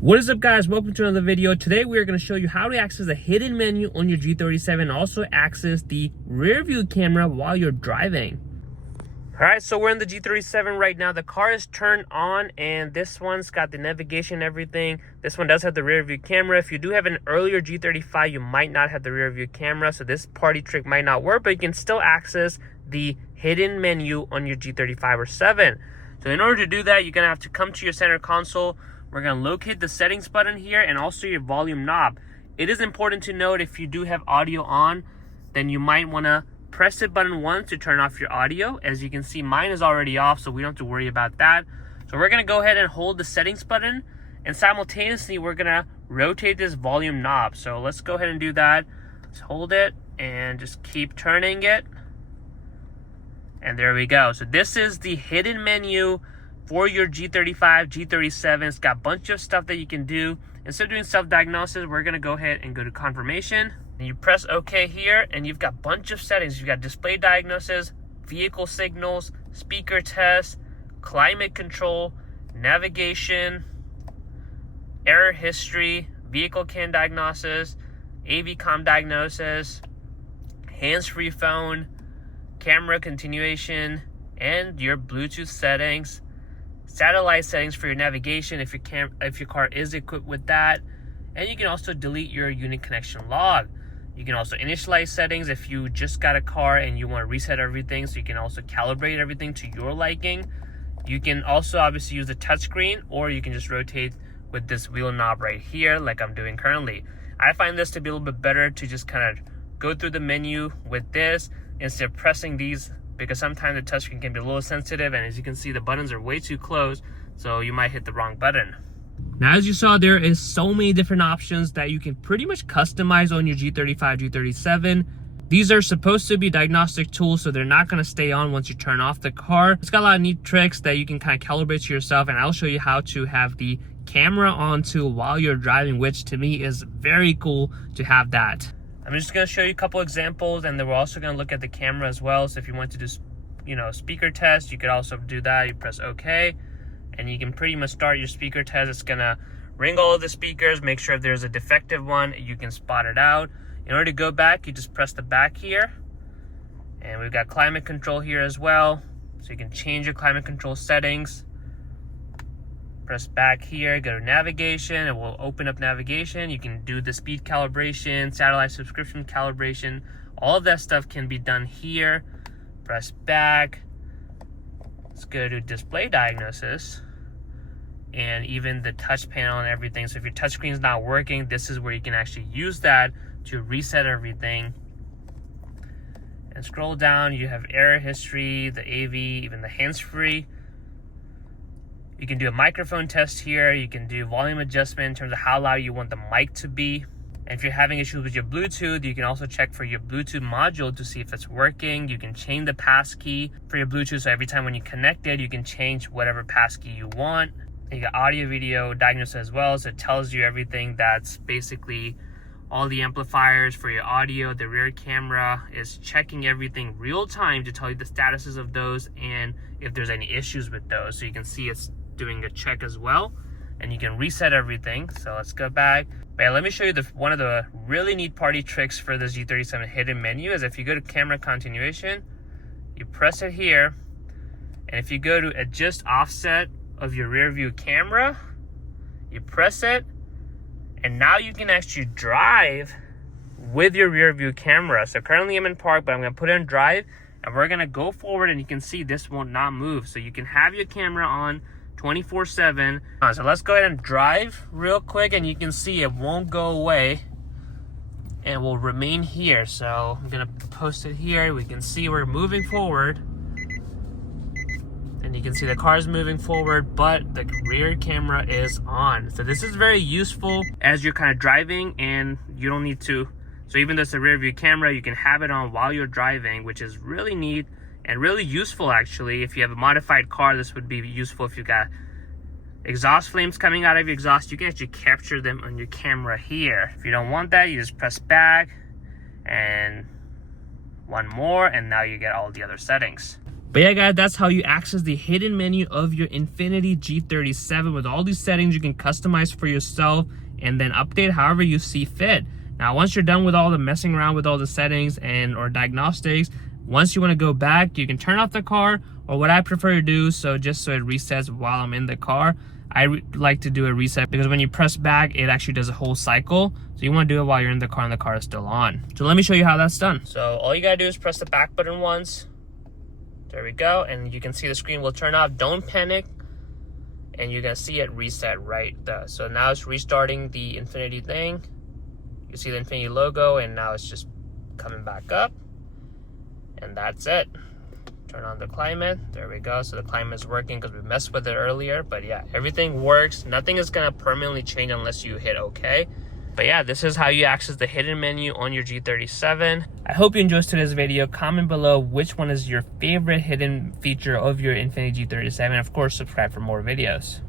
What is up, guys? Welcome to another video. Today we are going to show you how to access the hidden menu on your G37 and also access the rear view camera while you're driving. Alright, so we're in the G37 right now. The car is turned on and this one's got the navigation and everything. This one does have the rear view camera. If you do have an earlier G35, you might not have the rear view camera, so this party trick might not work, but you can still access the hidden menu on your G35 or 7. So in order to do that, you're going to have to come to your center console. We're going to locate the settings button here and also your volume knob. It is important to note if you do have audio on, then you might want to press the button once to turn off your audio. As you can see, mine is already off, so we don't have to worry about that. So we're going to go ahead and hold the settings button, and simultaneously we're going to rotate this volume knob. So let's go ahead and do that. Let's hold it and just keep turning it. And there we go. So this is the hidden menu for your G35, G37. It's got a bunch of stuff that you can do. Instead of doing self-diagnosis, we're going to go ahead and go to confirmation. And you press OK here, and you've got a bunch of settings. You've got display diagnosis, vehicle signals, speaker test, climate control, navigation, error history, vehicle CAN diagnosis, AV COM diagnosis, hands-free phone, camera continuation, and your Bluetooth settings, satellite settings for your navigation if your car is equipped with that, and you can also delete your unit connection log. You can also initialize settings if you just got a car and you want to reset everything, so you can also calibrate everything to your liking. You can also obviously use the touchscreen, or you can just rotate with this wheel knob right here like I'm doing currently. I find this to be a little bit better to just kind of go through the menu with this instead of pressing these, because sometimes the touchscreen can be a little sensitive, and as you can see, the buttons are way too close, so you might hit the wrong button. Now, as you saw, there is so many different options that you can pretty much customize on your G35, G37. These are supposed to be diagnostic tools, so they're not going to stay on once you turn off the car. It's got a lot of neat tricks that you can kind of calibrate to yourself, and I'll show you how to have the camera on too while you're driving, which to me is very cool to have that. I'm just going to show you a couple examples, and then we're also going to look at the camera as well. So if you want to do, speaker test, you could also do that. You press OK, and you can pretty much start your speaker test. It's going to ring all of the speakers, make sure if there's a defective one, you can spot it out. In order to go back, you just press the back here, and we've got climate control here as well. So you can change your climate control settings. Press back here, go to navigation, it will open up navigation. You can do the speed calibration, satellite subscription calibration. All of that stuff can be done here. Press back. Let's go to display diagnosis, and even the touch panel and everything. So if your touch screen is not working, this is where you can actually use that to reset everything. And scroll down, you have error history, the AV, even the hands-free. You can do a microphone test here. You can do volume adjustment in terms of how loud you want the mic to be. And if you're having issues with your Bluetooth, you can also check for your Bluetooth module to see if it's working. You can change the passkey for your Bluetooth, so every time when you connect it, you can change whatever passkey you want. And you got audio video diagnosis as well, so it tells you everything. That's basically all the amplifiers for your audio. The rear camera is checking everything real time to tell you the statuses of those and if there's any issues with those. So you can see it's doing a check as well, and you can reset everything. So let's go back. But yeah, let me show you one of the really neat party tricks for this G37 hidden menu is if you go to camera continuation, you press it here, and if you go to adjust offset of your rear view camera, you press it, and now you can actually drive with your rear view camera. So currently I'm in park, but I'm going to put it in drive, and we're going to go forward, and you can see this will not move. So you can have your camera on 24/7. So let's go ahead and drive real quick, and you can see it won't go away and will remain here. So I'm gonna post it here. We can see we're moving forward, and you can see the car is moving forward, but the rear camera is on. So this is very useful as you're kind of driving, and you don't need to. So even though it's a rear view camera, you can have it on while you're driving, which is really neat. And really useful, actually. If you have a modified car, this would be useful. If you got exhaust flames coming out of your exhaust, you can actually capture them on your camera here. If you don't want that, you just press back and one more, and now you get all the other settings. But yeah, guys, that's how you access the hidden menu of your Infiniti G37 with all these settings you can customize for yourself and then update however you see fit. Now, once you're done with all the messing around with all the settings or diagnostics, once you want to go back, you can turn off the car, or what I prefer to do, just so it resets while I'm in the car, I like to do a reset, because when you press back, it actually does a whole cycle. So you want to do it while you're in the car and the car is still on. So let me show you how that's done. So all you gotta do is press the back button once. There we go, and you can see the screen will turn off. Don't panic, and you're gonna see it reset right there. So now it's restarting the Infiniti thing. You see the Infiniti logo, and now it's just coming back up. And that's it. Turn on the climate. There we go. So the climate is working because we messed with it earlier. But yeah, everything works. Nothing is gonna permanently change unless you hit OK. But yeah, this is how you access the hidden menu on your G37. I hope you enjoyed today's video. Comment below which one is your favorite hidden feature of your Infiniti G37. Of course, subscribe for more videos.